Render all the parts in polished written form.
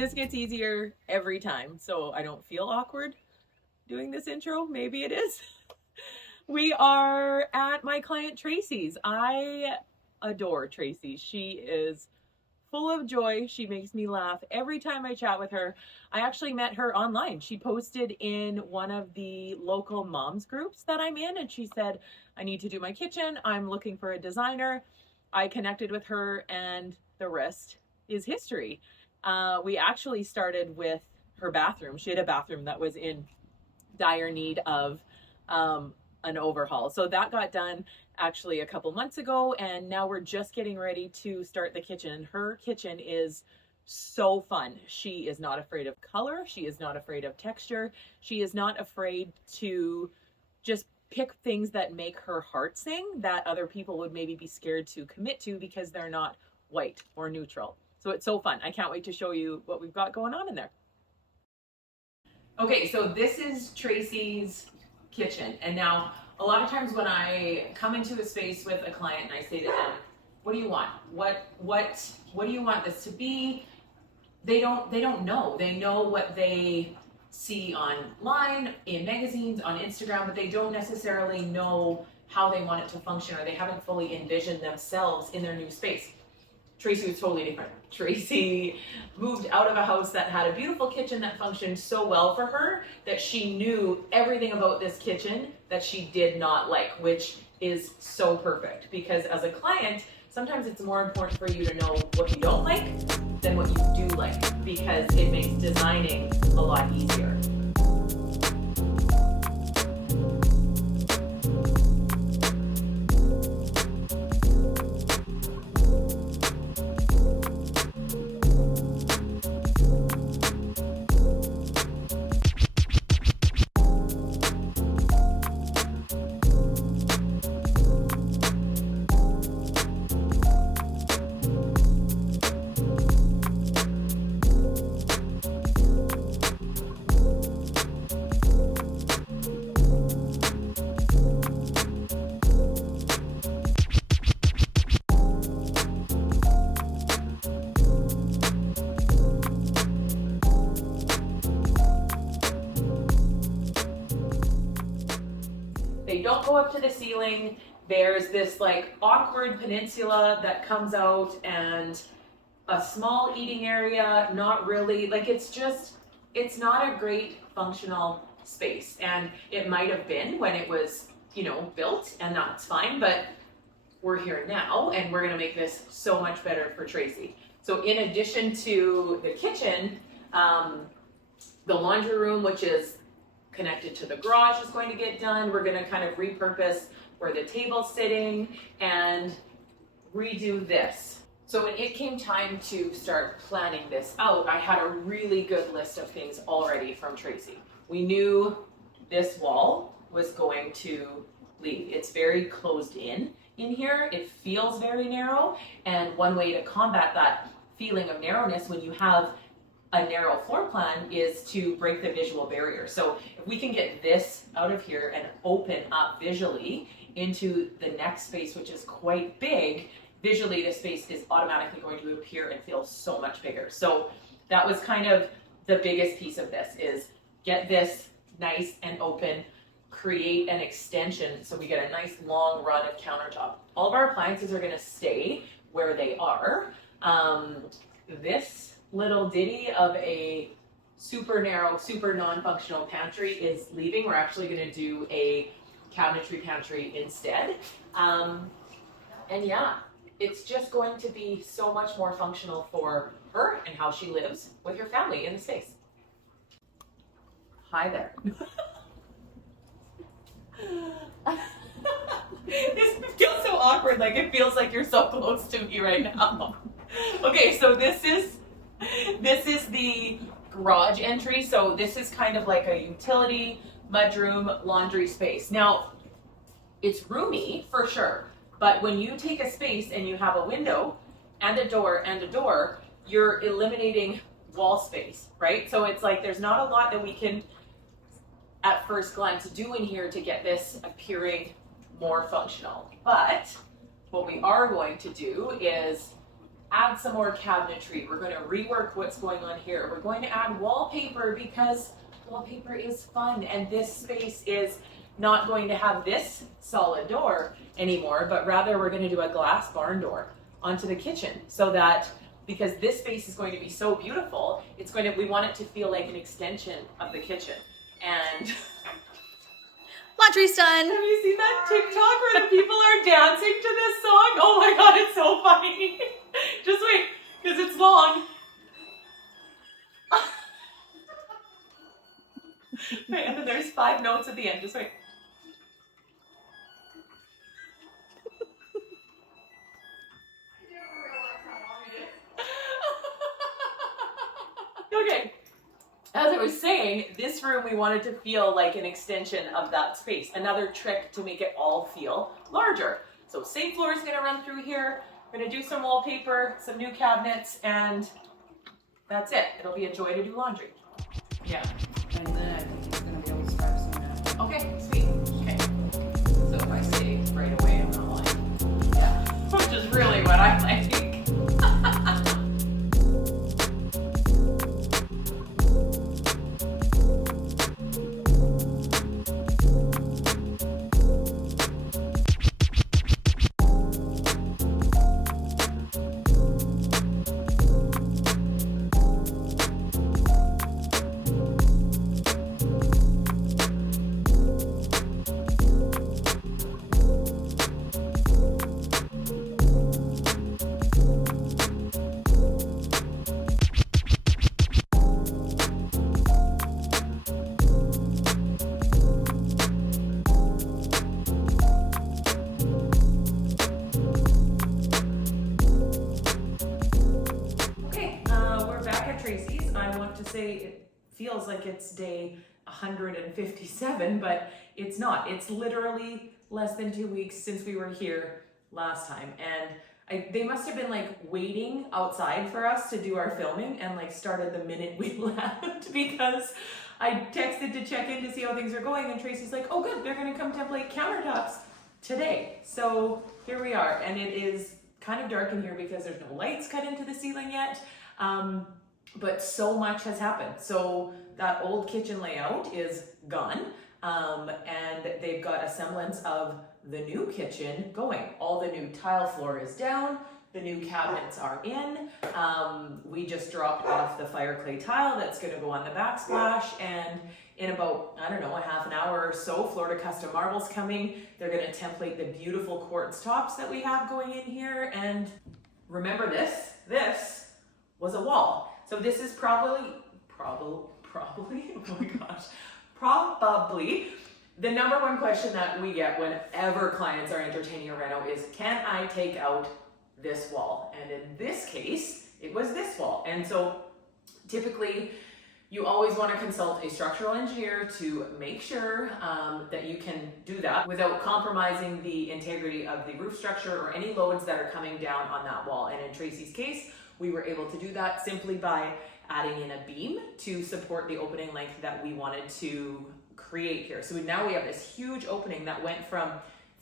this gets easier every time, so I don't feel awkward doing this intro. Maybe it is. We are at my client Tracy's. I adore Tracy. She is full of joy. She makes me laugh every time I chat with her. I actually met her online. She posted in one of the local moms groups that I'm in, and she said, I need to do my kitchen. I'm looking for a designer. I connected with her, and the rest is history. We actually started with her bathroom. She had a bathroom that was in dire need of an overhaul. So that got done actually a couple months ago, and now we're just getting ready to start the kitchen. Her kitchen is so fun. She is not afraid of color. She is not afraid of texture. She is not afraid to just pick things that make her heart sing that other people would maybe be scared to commit to because they're not white or neutral. So it's so fun. I can't wait to show you what we've got going on in there. Okay, so this is Tracy's kitchen. And now a lot of times when I come into a space with a client and I say to them, what do you want? What do you want this to be? They don't know. They know what they see online, in magazines, on Instagram, but they don't necessarily know how they want it to function, or they haven't fully envisioned themselves in their new space. Tracy was totally different. Tracy moved out of a house that had a beautiful kitchen that functioned so well for her that she knew everything about this kitchen that she did not like, which is so perfect, because as a client, sometimes it's more important for you to know what you don't like than what you do like, because it makes designing a lot easier. They don't go up to the ceiling. There's this like awkward peninsula that comes out, and a small eating area, not really, like it's not a great functional space. And it might have been when it was, built, and that's fine, but we're here now and we're gonna make this so much better for Tracy. So in addition to the kitchen, the laundry room, which is connected to the garage, is going to get done. We're going to kind of repurpose where the table's sitting and redo this. So when it came time to start planning this out, I had a really good list of things already from Tracy. We knew this wall was going to leave. It's very closed in here. It feels very narrow, and one way to combat that feeling of narrowness when you have a narrow floor plan is to break the visual barrier. So if we can get this out of here and open up visually into the next space, which is quite big, visually the space is automatically going to appear and feel so much bigger. So that was kind of the biggest piece of this, is get this nice and open, create an extension so we get a nice long run of countertop. All of our appliances are going to stay where they are. This little ditty of a super narrow, super non-functional pantry is leaving. We're actually going to do a cabinetry pantry instead. And yeah, it's just going to be so much more functional for her and how she lives with her family in the space. Hi there. This feels so awkward, like it feels like you're so close to me right now. Okay, so this is the garage entry. So this is kind of like a utility, mudroom, laundry space. Now, it's roomy for sure, but when you take a space and you have a window and a door, you're eliminating wall space, right? So it's like there's not a lot that we can, at first glance, do in here to get this appearing more functional. But what we are going to do is add some more cabinetry. We're going to rework what's going on here. We're going to add wallpaper because wallpaper is fun, and this space is not going to have this solid door anymore, but rather we're going to do a glass barn door onto the kitchen, so that because this space is going to be so beautiful, we want it to feel like an extension of the kitchen. And laundry's done. have you seen that TikTok where the people are dancing to this song? Oh my god, it's so funny. Just wait, because it's long. Right, and then there's 5 notes at the end. Just wait. Okay, as I was saying, this room we wanted to feel like an extension of that space. Another trick to make it all feel larger. So same floor is going to run through here. We're going to do some wallpaper, some new cabinets, and that's it. It'll be a joy to do laundry. Yeah. And then I think he's gonna be able to start some that. Okay, sweet. Okay. So if I say right away, I'm not lying. Yeah. Which is really what I like. Tracy's. I want to say it feels like it's day 157, but it's not. It's literally less than 2 weeks since we were here last time, and they must have been like waiting outside for us to do our filming and like started the minute we left, because I texted to check in to see how things are going, and Tracy's like, oh good, they're gonna come template countertops today. So here we are, and it is kind of dark in here because there's no lights cut into the ceiling yet. But so much has happened. So that old kitchen layout is gone, and they've got a semblance of the new kitchen going. All the new tile floor is down, the new cabinets are in. We just dropped off the fire clay tile that's gonna go on the backsplash, and in about, I don't know, a half an hour or so, Florida Custom Marble's coming. They're gonna template the beautiful quartz tops that we have going in here. And remember this was a wall. So this is probably, oh my gosh, probably the number one question that we get whenever clients are entertaining a reno is, can I take out this wall? And in this case, it was this wall. And so typically you always want to consult a structural engineer to make sure that you can do that without compromising the integrity of the roof structure or any loads that are coming down on that wall. And in Tracy's case, we were able to do that simply by adding in a beam to support the opening length that we wanted to create here. So now we have this huge opening that went from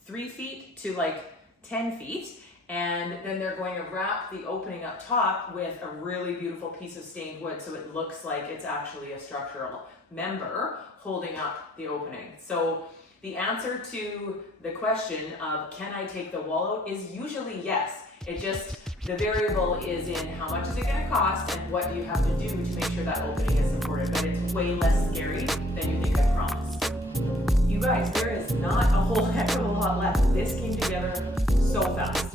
3 feet to like 10 feet. And then they're going to wrap the opening up top with a really beautiful piece of stained wood, so it looks like it's actually a structural member holding up the opening. So the answer to the question of, can I take the wall out, is usually yes. It just, the variable is in how much is it going to cost and what do you have to do to make sure that opening is supported. But it's way less scary than you think, I promise. You guys, there is not a whole heck of a lot left. This came together so fast.